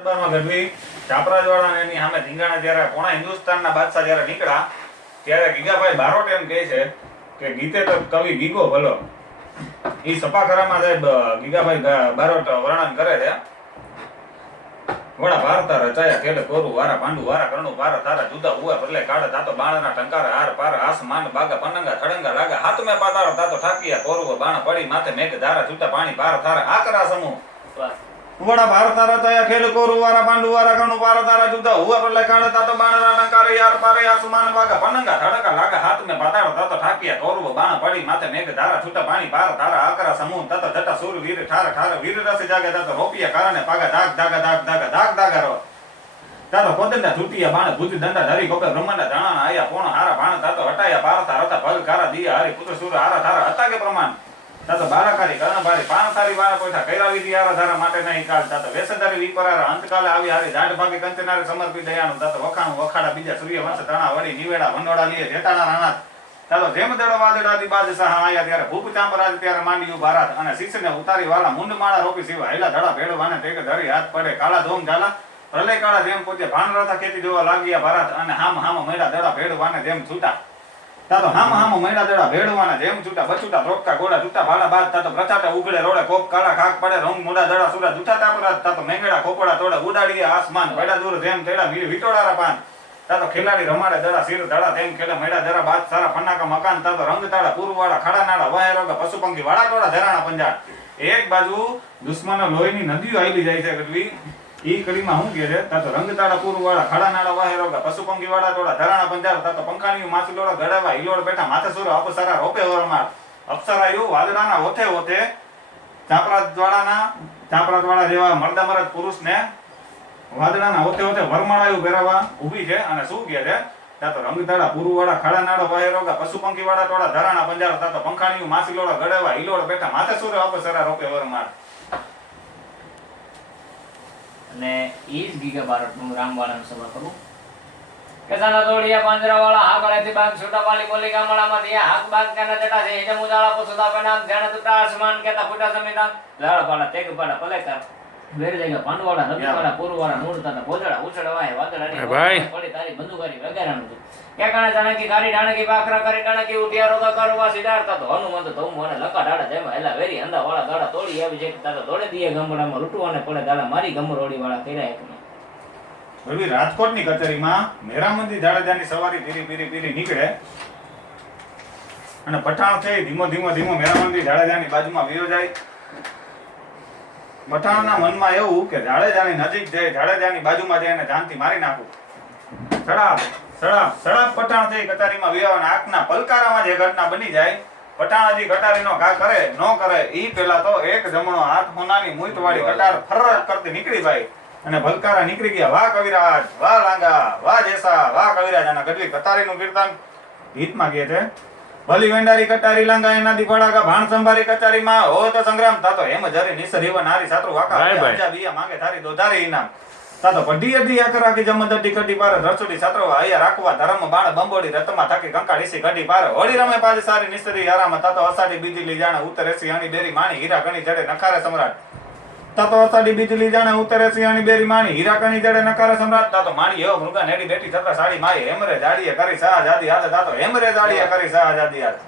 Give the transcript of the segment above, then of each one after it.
દરબારમાં ગઢવી ચાપરાજવાળા ને એની સામે ધીંગાણા જ્યારે પોણા હિન્દુસ્તાનના બાદશાહ જ્યારે નીકળ્યા ત્યારે ગીગાભાઈ બારોટ એમ કહે છે કે ગીતે તો કવિ ગીગો ભલો. ઈ સપાખરામાં સાહેબ ગીગાભાઈ બારોટ વર્ણન કરે છે. વડા ભારતા રચાયા ખેડ કોરું વારા પાંડુ વારા કરણું પારા તારા જુદા હુઆ બદલે કાઢ તાતો બાણના ટંકારા હાર પાર આસ માંડ બાગા પનંગા થડંગા લાગા હાથમે પાતાળો તાતો ઠાકિયા કોરવો બાણ પડી માથે મેઘ ધારા છૂટા પાણી પાર તારા આકરા સમૂહ વડા ભારતા રચાયા ખેડ કોરું વારા પાંડુ વારા કરણું પારા તારા જુદા હુઆ બદલે કાઢ તાતો બાણના ટંકારા યાર પારે આસ માંડ બાગા પનંગા થડંગા લાગા હાથમે પાતાળો તાતો ઠાકિયા કોરવો બાણ પડી માથે મેઘ ધારા છૂટા પાણી પાર તારા આકરા સમૂહ તત જટા સૂર વીર ઠાર ઠાર વીર રસે જાગે તાતો રોપિયા કારણે પાગા દાગ દાગા દાગ દાગા દાગ દાગા તાતો કોદંડા છૂટિયા બાણ ભૂત દંડા ધરી ગોપે બ્રહ્માંડા જાણા આયા પોણ હારા બાણ તાતો હટાયા પારતા હતા ભલ કારા દિયા હારી પુત્ર સુર હારા ધારા હતા કે પ્રમાણ તાતો બારાકારી કર્ણભારી પાણસારી વારા કોઠા કૈરા વિધિ હારા ધારા માટે નહીં કાળ તાતો વેસદારી વિપરારા અંતકાલે આવી હારી દાઢ ભાગે કંચનારે સમર્પિત દયાનું તાતો વખાણું વખાડા બીજા સૂર્ય વંશ તણા વડી નિવેડા વંડોળા લીએ જેટાણા રાણા તાતો જેમ દડો વાદળાદી બાદશાહ આયા ત્યારે ભૂપ ચાંપરાજ ત્યારે માંડ્યું ભારત અને શીશને ઉતારી વાળા મુંડ માળા રોપી સિવા હેલા ધડા ભેડવાને ટેક ધરી હાથ પડે કાળા ધોમ ઝાલા પ્રલય કાળા જેમ પોતે ભાનરથા ખેતી જોવા લાગ્યા ભારત અને હામ મેડા દડા ભેડવાને જેમ છૂટા તાતો હામ મેડા દડા ભેડવાને જેમ છૂટા બચૂટા રોકતા ગોળા છૂટા ભાડા બાદ તાતો પ્રચાટા ઉગડે રોડે કોપ કાળા ખાક પડે રંગ મોડા દડા સુરા જૂઠા તાપરા તાતો મેંગડા ખોપડા તોડે ઉડાડીએ આસમાન ભેડા દૂર જેમ તેડા વિટોડારા પાન તાતો ખેલાડી રમાડે દડા શીર દડા તેમ ખેલે મેડા દરા બાદ સારા ફનાકા મકાન તાતો રંગ તાળા પૂરવાળા ખાડા નાળા વહે રોગા પશુ પંખી વાળા ટોળા ધરાણા પંજાબ એક બાજુ દુશ્મનો લોહીની નદીઓ આવી જાય છે ગઢવી ઈ કડીમાં શું કહે છે તાતો રંગતાળા પૂરવાળા ખાડા નાળા વાહે રોગા પશુ પંખી વાળા ટોળા ધરાણા પંજાબ તાતો પંખાણીયું માછલોડા ગડાવા હિલોડ બેઠા માથે સુરો અપસરા રોપે વરમાર અપ્સરાયું વાદળાના ઓથે ઓથે ચાપરાજવાળા જેવા મરદા મરદ પુરુષને વાદળાના ઓથે ઓથે વરમાળાયું પહેરાવા ઊભી છે અને શું કહે છે તાતો રંગતાળા પૂરવાળા ખાડા નાળો વાહે રોગા પશુ પંખી વાળા ટોળા ધરાણા પંજાબ તાતો પંખાણીયું માછલોડા ગડાવા હિલોડ બેઠા માથે સુરો અપસરા રોપે વરમાર. અને ઈ જ ગીગા બારોટનું રામવાળાનું સભા કરું કે સાના તોડિયા પાંજરાવાળા હાકળેથી બાગ છોટા પાલી બોલી ગામડામાંથી હાક બાગ કાના જટા છે એને મુદાળા પોસુદા પેનામ ધ્યાન તુટા આસમાન કેતા ફૂટા સમીના લાળ પાડા તેગ પાડા પલેકાર વેર જગ્યા પાંડવાળા રતિવાળા પૂરવાળા નૂરતા ભોજડા ઉછળા વાય વાદળાની પડી તારી બંદુકારી વગેરેનું કે કાણે જાણકી કારી ડાણકી બાકરા કરી ડાણકી ઉઠિયા રોગા કરવા સિધારતા તો હનુમંત ધોમ મને લકા ડાડા જેમાં હેલા વેરી અંદા વાળા ગાડા તોડી આવી છે તારા તોડે દીએ ગમડામાં રૂટવાને પડે દાડા મારી ગમરોડી વાળા કર્યા એકને બળવી રાજકોટની કચેરીમાં મેરામંદી જાડેજાની સવારી પીરી નીકળે અને પઠાણ થઈ ધીમો મેરામંદી જાડેજાની બાજુમાં વયો જાય. પઠાણના મનમાં એવું કે જાડેજાની નજીક જઈ જાડેજાની બાજુમાં જઈને જાનથી મારી નાખું. સડાપ પઠાણ થઈ કટારીમાં વિયાવાના આંખના પલકારામાં જે ઘટના બની જાય પઠાણ હજી કટારીનો ઘા કરે ન કરે ઈ પેલા તો એક જમણો હાથ હોનાની મૂંતવાળી કટાર ફરક કરતી નીકળી ભાઈ અને ભલકારા નીકળી ગયા. વાહ કવિરાજ, વાહ લાંગા, વાહ જેસા, વાહ કવિરાજ. અને ગઢવી કટારીનું કીર્તન ગીતમાં કહે છે ભલી વેંડારી કટારી લાંગા એનાથી પડાગા ભાણ સંભારી કચારીમાં હો તો સંગ્રામ તાતો હેમ જરી નિસર એવા નારી સાતરું વાકા પંજા બિયા માંગે થારી દોધારી ઇનામ તાતો પઢી અઢી આકરા કે જમદડી કઢી પાર રસોડી સાતરવા આયા રાખવા ધર્મ બાણ બંબોડી રતમાં થાકી કંકાડીસી કઢી પાર હોળી રમે પાજ સારી નિસરી આરામ તાતો અસાડી બીજલી જાણે ઉતરેસી હણી બેરી માણી હીરા કણી જડે નખારે સમ્રાટ તાતો અસાડી બીજલી જાણે ઉતરેસી હણી બેરી માણી હીરા કણી જડે નખારે સમ્રાટ તાતો માણી એવો મૃગા નેડી બેઠી થતા સાડી માય હેમરે જાડીએ કરી શાહજાદી હાથ તાતો હેમરે જાડીએ કરી શાહજાદી હાથ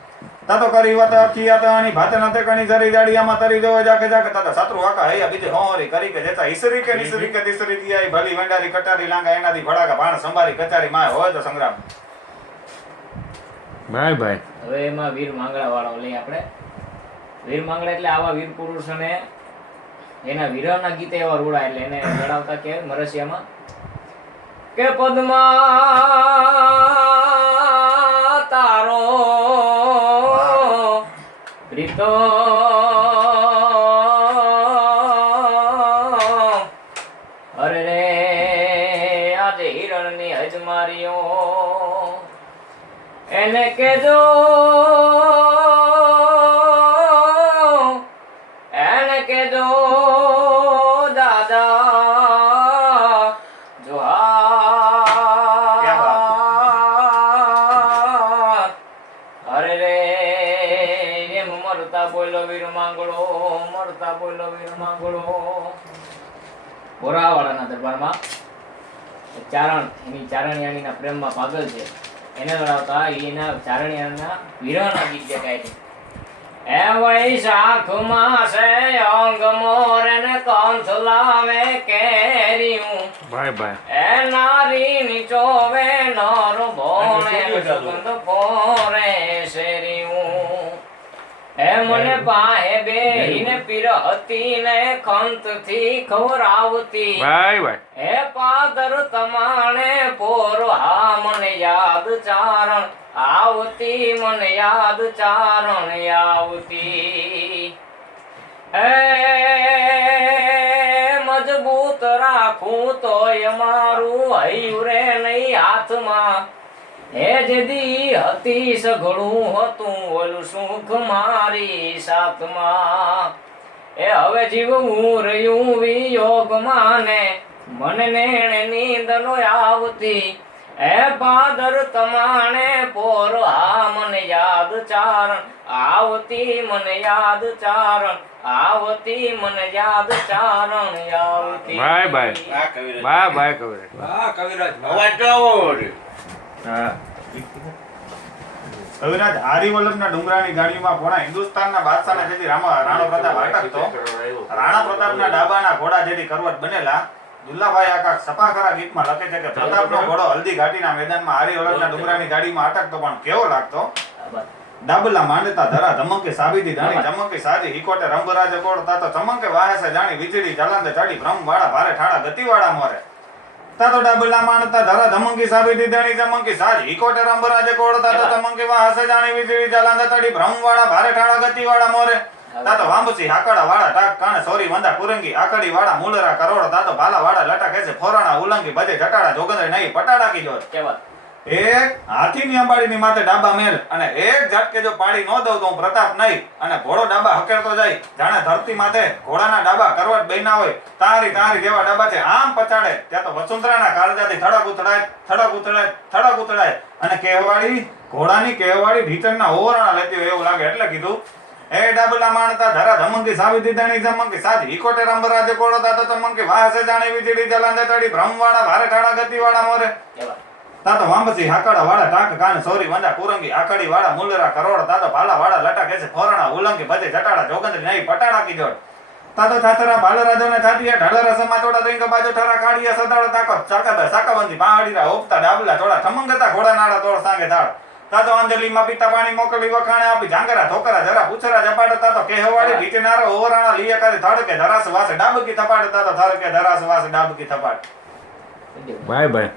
તાતો કરી વાત અખિયા તાણી ભાતે નતે કણી જરી જાડીયામાં તરી દેવો જાકે તાતો સાતરું વાકા હૈયા બીજે હોરી કરી કે જેતા ઈસરી કે નિસરી કે દિસરી દિયાઈ ભલી વેંડારી કટારી લાંગા એનાથી ભડાકા ભાણ સંભારી કચારી માય હોય તો સંગ્રામ. ભાઈ હવે એમાં વીર માંગડા વાળો લઈ આપણે વીર માંગડા એટલે આવા વીર પુરુષોને એના વીરના ગીતે એવા રૂડા એટલે એને લડાવતા કે મરસિયામાં કે પદ્મા તારો પ્રીતો અરે રે આજે હિરણની હજમારીઓ એને કેજો ઘોરાવાળાના દરબારમાં એક ચારણ એની ચારણિયાણીના પ્રેમમાં પાગલ છે એને લડાવતા એના ચારણિયાના વિરહના ગીત જે ગાય છે એ વૈશાખ માસે અંગ મોરે ને કંથ લાવે કેરીયું ભાઈ ભાઈ એ નારી નીચોવે નર ભોણે સુગંધ ફોરે શેરીયું એ મને પાહે બેહીને પીરહતી ને ખંતથી ખવરાવતી ભાઈ ભાઈ એ પાદર તમાણે પોરો હા મને યાદ ચારણ આવતી મને યાદ ચારણ આવતી એ મજબૂત રાખું તોય મારું હૈયું રે નહીં હાથમાં એ જેદી હતી સઘળું હતું ઓલું સુખ મારી સાથમાં એ હવે જીવવું રહ્યું વિયોગમાં ને મને નેણે નીંદ નો આવતી એ પાદર તમાણે પોર હા મને યાદ ચારણ આવતી મને યાદ ચારણ આવતી મને યાદ ચારણ આવતી ભાઈ ભાઈ આ કવિરાજ. ભાઈ ભાઈ કવિરાજ. હા, કવિરાજ. અવાજ તો આવો વળી. હા. કવિરાજ આરિવલ્લભના ડુંગરાની ગાડીમાં પોણા હિન્દુસ્તાનના બાદશાહને જેથી રાણો પ્રતાપ અટકતો રાણા પ્રતાપના ડાબાના ઘોડા જેથી કરવટ બનેલા દુલ્લાભાઈ આકા સપાખરા ગીતમાં લખે છે કે પ્રતાપનો ઘોડો હલ્દી ઘાટીના મેદાનમાં આરિવલ્લભના ડુંગરાની ગાડીમાં અટકતો પણ કેવો લાગતો ડાબલા માંડતા ધરા ધમકે સાબીદી જાણી ચમકે સાજી હિકોટે રંભરાજે કોડતા તો ચમકે વાહસે જાણી વીજળી ચલાંદે ચડી ભ્રમ વાળા ભારે ઠાડા ગતિવાળા મોરે તાતો ડાબલા માનતા ધરા ધમકી સાબીદી જાણી ચમકી સાજી હિકોટે રંભરાજે કોડતા તો ચમકે વાહસે જાણી વીજળી ચલાંદે ચડી ભ્રમ વાળા ભારે ઠાડા ગતિવાળા મોરે તાતો વાંબસી હાકડા વાળા ટાક કાણે સોરી વંદા કુરંગી આકડી વાળા મૂલરા કરોડ તાતો ભાલા વાળા લટા કેસે ફોરાણા ઉલંગી બજે જટાડા જોગંદરે નહીં પટાડા કીજો કેવા એક હાથીની અંબાડીની માથે ડાબા મેલ અને એક ઝટકે જો પાડી ન દઉં તો હું પ્રતાપ નહીં અને ઘોડો ડાબા હકેરતો જાય જાણે ધરતી માથે ઘોડાના ડાબા કરવટ બન્યા હોય તારી તારી જેવા ડાબા છે આમ પછાડે ત્યાં તો વસુંધરાના કાળજાથી થડક ઉતળાય અને કહેવાડી ઘોડાની કહેવાડી ભીતરના ઓવરાણા લેતી હોય એવું લાગે એટલે કીધું એ ડાબલા માણતા ધરા ધમંકી સાવિત્રી જાણી જમંકી સાધી ઈકોટે રંભરાજે કોડતા તો ચમંકી વાહસે જાણી વીજળી જલાંદે તડી ભ્રમવાળા ભારે ઠાડા ગતિવાળા મોરે કેવા તાતો વાંબસી હાકડા વાળા ટાક કાને સોરી વંદા કુરંગી આકડી વાળા મૂલરા કરોડ તાતો ભાલા વાળા લટા કેસે ફોરાણા ઉલંગી ભજે જટાડા જોગંદરી નહીં પટાડા કીજોડ તાતો થાતરા ભાલરાજોને થાતિયા ઢાલરા સમાતોડા રીંગ બાજુ ઠરા કાઢિયા સદાળ તાકો સાકાબંધી પહાડીરા ઓપતા ડાબલા થોડા ઠમંગતા ઘોડા નાડા તોડ સાંગે તાળ તાતો અંજલિમાં પીતા પાણી મોકલી વખાણે આપી જાંગરા ઠોકરા જરા પૂછરા જપાડે તાતો કેહવાડી ભીતનારો ઓવરાણા લીયા કરી ધડકે ધરાસ વાસે ડાબકી થપાડે તાતો ધરકે ધરાસ વાસે ડાબકી થપાડે ભાઈ ભાઈ